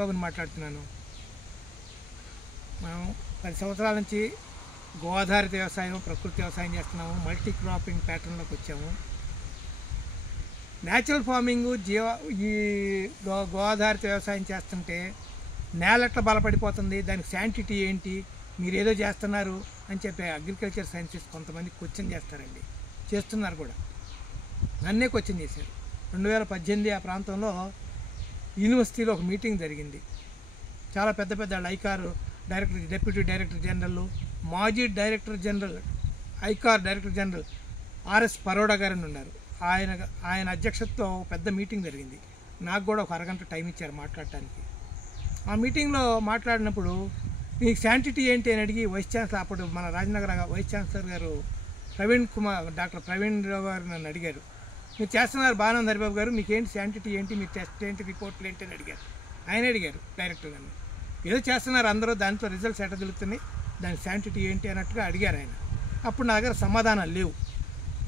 హరిబాబుని మాట్లాడుతున్నాను. మనం 10 సంవత్సరాల నుంచి గోఆధారిత వ్యవసాయం, ప్రకృతి వ్యవసాయం చేస్తున్నాము. మల్టీ క్రాపింగ్ ప్యాటర్న్లోకి వచ్చాము. న్యాచురల్ ఫార్మింగ్ ఈ గోఆధారిత వ్యవసాయం చేస్తుంటే నేల ఎట్లా బలపడిపోతుంది, దానికి శాంటిటీ ఏంటి, మీరు ఏదో చేస్తున్నారు అని చెప్పి అగ్రికల్చర్ సైన్సెస్ కొంతమంది క్వశ్చన్ చేస్తారండి, చేస్తున్నారు కూడా. నన్నే క్వశ్చన్ చేశారు. 2018 ఆ ప్రాంతంలో యూనివర్సిటీలో ఒక మీటింగ్ జరిగింది. చాలా పెద్ద పెద్ద ICAR director, deputy director general, మాజీ director general, ICAR director general RS Paroda గారని ఉన్నారు. ఆయన అధ్యక్షతతో పెద్ద మీటింగ్ జరిగింది. నాకు కూడా ఒక అరగంట టైం ఇచ్చారు మాట్లాడటానికి. ఆ మీటింగ్లో మాట్లాడినప్పుడు మీకు శాంటిటీ ఏంటి అని అడిగి వైస్ ఛాన్సలర్, అప్పుడు మన రాజనగర్ వైస్ ఛాన్సలర్ గారు డాక్టర్ ప్రవీణ్ రావు గారు నన్ను అడిగారు, మీరు చేస్తున్నారు బాగానే ఉంది హరిబాబు గారు, మీకు ఏంటి శాంటిటీ ఏంటి, మీ టెస్ట్ ఏంటి, రిపోర్ట్లు ఏంటి అని అడిగారు. ఆయన అడిగారు డైరెక్టర్ గారిని, ఏదో చేస్తున్నారు అందరూ, దాంట్లో రిజల్ట్స్ ఎట్లా తెలుస్తున్నాయి, దాని శాంటిటీ ఏంటి అన్నట్టుగా అడిగారు ఆయన. అప్పుడు నా దగ్గర సమాధానాలు లేవు.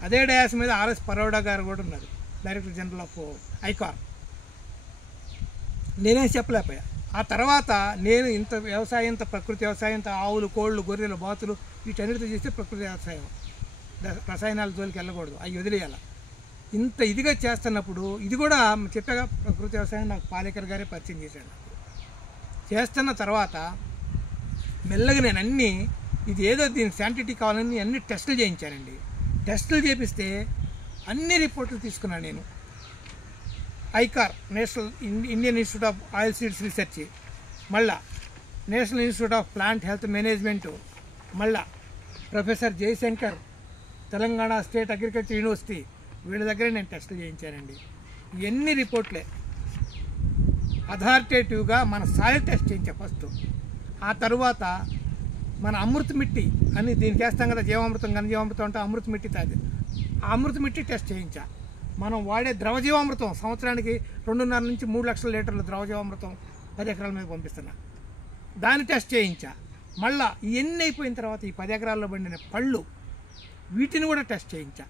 అదే డయాస్ మీద ఆర్ఎస్ పరోడా గారు కూడా ఉన్నారు, డైరెక్టర్ జనరల్ ఆఫ్ ఐకార్. నేనేం చెప్పలేకపోయా. ఆ తర్వాత నేను ఇంత వ్యవసాయం, ఇంత ప్రకృతి వ్యవసాయం, ఇంత ఆవులు, కోళ్ళు, గొర్రెలు, బాతులు వీటన్నిటితో చేస్తే ప్రకృతి వ్యవసాయం, రసాయనాల జోలికి వెళ్ళకూడదు, అవి వదిలేయాలి. ఇంత ఇదిగా చేస్తున్నప్పుడు ఇది కూడా చెప్పాగా, ప్రకృతి వ్యవసాయం నాకు పాలేకర్ గారే పరిచయం చేశాడు. చేస్తున్న తర్వాత మెల్లగా నేను అన్నీ ఇది ఏదో దీనికి శాంటిటీ కావాలని అన్ని టెస్టులు చేయించానండి. టెస్టులు చేపిస్తే అన్ని రిపోర్ట్లు తీసుకున్నాను నేను. ICAR, national Indian institute of oil seeds research, మళ్ళా national institute of plant health management, మళ్ళా professor Jayashankar, Telangana state agriculture university, వీళ్ళ దగ్గర నేను టెస్టులు చేయించానండి. ఇవన్నీ రిపోర్ట్లే. అథారిటేటివ్గా మన సాయిల్ టెస్ట్ చేయించా ఫస్ట్. ఆ తరువాత మన అమృత మిట్టి అని దీనికి వేస్తాం కదా, జీవామృతం, ఘనజీవామృతం అంటే అమృత మిట్టి తాది, ఆ అమృత మిట్టి టెస్ట్ చేయించా. మనం వాడే ద్రవజీవామృతం సంవత్సరానికి 2.5 నుంచి 3 లక్షల లీటర్లు ద్రవజీవామృతం 10 ఎకరాల మీద పంపిస్తున్నా, దాన్ని టెస్ట్ చేయించా. మళ్ళీ ఇవన్నీ అయిపోయిన తర్వాత ఈ 10 ఎకరాల్లో పండిన పళ్ళు వీటిని కూడా టెస్ట్ చేయించా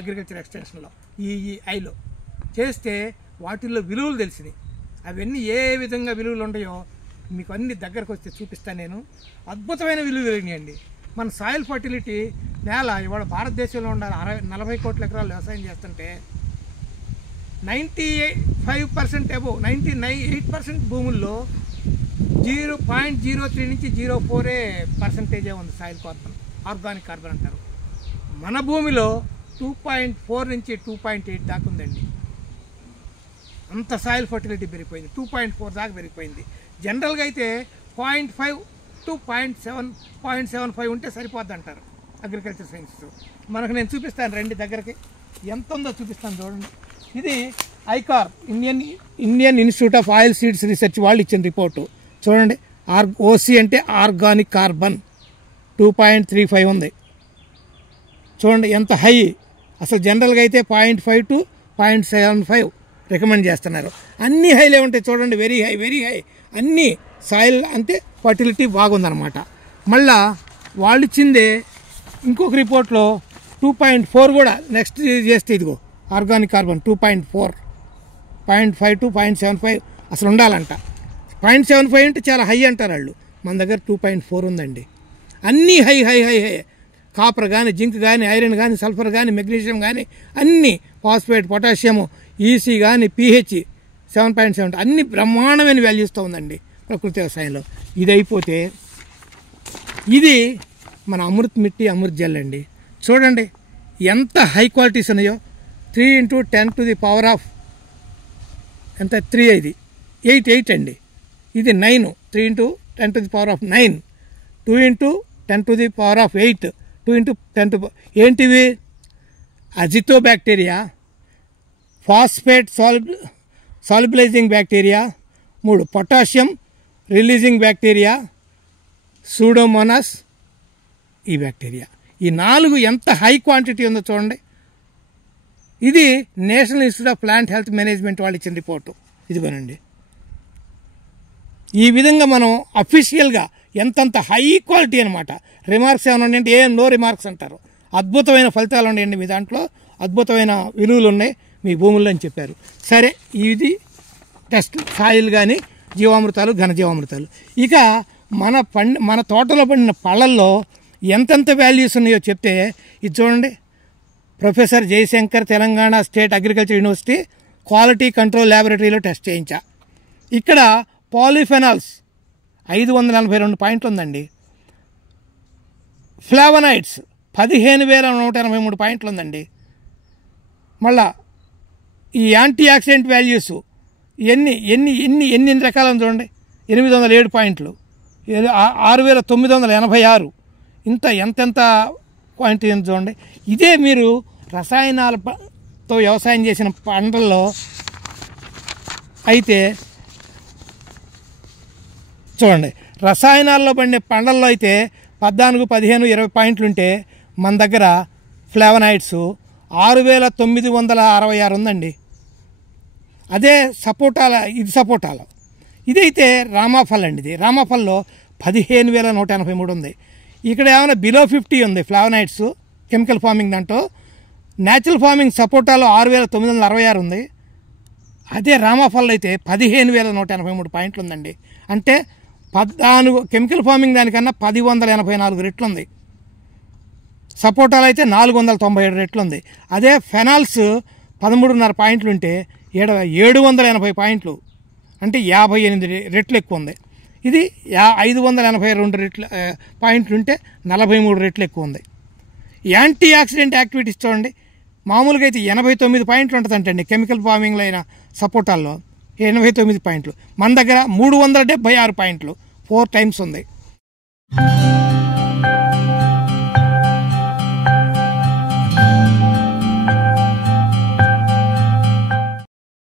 అగ్రికల్చర్ ఎక్స్టెన్షన్లో, ఈ ఐలో చేస్తే వాటిల్లో విలువలు తెలిసినాయి. అవన్నీ ఏ విధంగా విలువలు ఉంటాయో మీకు అన్ని దగ్గరకు వస్తే చూపిస్తాను నేను. అద్భుతమైన విలువలు కలిగినాయండి. మన సాయిల్ ఫర్టిలిటీ నేల ఇవాళ భారతదేశంలో ఉండాలి 40 కోట్ల ఎకరాలు వ్యవసాయం చేస్తుంటే 95% అబోవ్ 98% భూముల్లో 0.03 నుంచి 0.4% ఉంది సాయిల్ కార్బన్, ఆర్గానిక్ కార్బన్ అంటారు. మన భూమిలో 2.4 నుంచి 2.8 దాకా ఉందండి. అంత సాయిల్ ఫర్టిలిటీ పెరిగిపోయింది, 2.4 దాకా పెరిగిపోయింది. జనరల్గా అయితే 0.5 to 0.75 ఉంటే సరిపోద్ది అంటారు అగ్రికల్చర్ సైన్స్. మనకు నేను చూపిస్తాను రండి దగ్గరికి, ఎంత ఉందో చూపిస్తాను చూడండి. ఇది ICAR, Indian institute of oil seeds research వాళ్ళు ఇచ్చిన రిపోర్టు చూడండి. ఓసీ అంటే ఆర్గానిక్ కార్బన్ 2.35 ఉంది చూడండి, ఎంత హై. అసలు జనరల్గా అయితే 0.5 to 0.75 రికమెండ్ చేస్తున్నారు. అన్ని హైలే ఉంటాయి చూడండి, వెరీ హై, వెరీ హై. అన్నీ సాయిల్ అంటే ఫర్టిలిటీ బాగుందన్నమాట. మళ్ళా వాళ్ళు ఇచ్చిందే ఇంకొక రిపోర్ట్లో 2.4 కూడా నెక్స్ట్ చేస్తే ఇదిగో ఆర్గానిక్ కార్బన్ 2.4, 0.5 to 0.75 అసలు ఉండాలంట. 0.75 అంటే చాలా హై అంటారు వాళ్ళు, మన దగ్గర 2.4 ఉందండి. అన్నీ high high high high. Copper కానీ, జింక్ కానీ, ఐరన్ కానీ, సల్ఫర్ కానీ, మెగ్నీషియం కానీ అన్నీ, ఫాస్ఫేట్, పొటాషియము, ఈసీ కానీ, పిహెచ్ 7.7 అన్ని బ్రహ్మాండమైన వాల్యూస్తో ఉందండి ప్రకృతి వ్యవసాయంలో. ఇది అయిపోతే ఇది మన అమృత్ మిట్టి, అమృత్ జల్ అండి. చూడండి ఎంత హై క్వాలిటీస్ ఉన్నాయో. 3 into 10 to the power of ఎంత 3, ఇది 8 అండి. ఇది 9, 3 into 10 to the power of 9, 2 into 10 to the power of 8, 2 into 10 to ఏంటివి? Azoto bacteria, phosphate solubilising bacteria, 3 potassium releasing bacteria, pseudomonas ఈ బ్యాక్టీరియా. ఈ 4 ఎంత హై క్వాంటిటీ ఉందో చూడండి. ఇది national institute of plant health management వాళ్ళు ఇచ్చిన రిపోర్టు. ఇదిగోనండి. ఈ విధంగా మనం అఫీషియల్గా ఎంతంత హై క్వాలిటీ అనమాట. రిమార్క్స్ ఏమైనా ఉన్నాయంటే ఏం నో రిమార్క్స్ అంటారు. అద్భుతమైన ఫలితాలు ఉన్నాయండి మీ దాంట్లో, అద్భుతమైన విలువలు ఉన్నాయి మీ భూముల్లో అని చెప్పారు. సరే, ఇది టెస్ట్ సాయిల్ కానీ జీవామృతాలు, ఘనజీవామృతాలు. ఇక మన తోటలో పండిన పళ్ళల్లో ఎంతెంత వాల్యూస్ ఉన్నాయో చెప్తే ఇది చూడండి. Professor Jayashankar Telangana state agriculture university quality control ల్యాబొరేటరీలో టెస్ట్ చేయించా. ఇక్కడ పాలిఫెనాల్స్ 542 పాయింట్లు ఉందండి. ఫ్లావనాయిడ్స్ 15,183 పాయింట్లు ఉందండి. మళ్ళా ఈ యాంటీ ఆక్సిడెంట్ వాల్యూస్ ఎన్ని రకాలను చూడండి. 807 పాయింట్లు, 6,986. ఎంతెంత పాయింట్ చూడండి. ఇదే మీరు రసాయనాలతో వ్యవసాయం చేసిన పంటల్లో అయితే చూడండి, రసాయనాల్లో పండే పంటల్లో అయితే 14, 15, 20 పాయింట్లు ఉంటే మన దగ్గర ఫ్లావనాయిడ్స్ 6,966 ఉందండి. అదే సపోటాలో ఇదైతే రామాఫల్ అండి. ఇది రామాఫల్లో 15,183 ఉంది. ఇక్కడ ఏమైనా బిలో 50 ఉంది ఫ్లావనాయిడ్స్ కెమికల్ ఫార్మింగ్ దాంట్లో. న్యాచురల్ ఫార్మింగ్ సపోటాలో 6,966 ఉంది. అదే రామాఫల్లో అయితే 15,183 పాయింట్లు ఉందండి. అంటే 14 కెమికల్ ఫార్మింగ్ దానికన్నా 1,084 రెట్లు ఉంది. సపోటాలు అయితే 497 రెట్లు ఉంది. అదే ఫెనాల్స్ 13.5 పాయింట్లు ఉంటే 780 పాయింట్లు, అంటే 58 రెట్లు ఎక్కువ ఉంది. ఇది 582 రెట్లు పాయింట్లు ఉంటే 43 రెట్లు ఎక్కువ ఉంది. యాంటీ ఆక్సిడెంట్ యాక్టివిటీస్ చూడండి. మామూలుగా అయితే 89 పాయింట్లు ఉంటుందంటండి కెమికల్ ఫార్మింగ్లో అయిన సపోటాల్లో 89 పాయింట్లు. మన దగ్గర 376 పాయింట్లు, 4 టైమ్స్ ఉంది.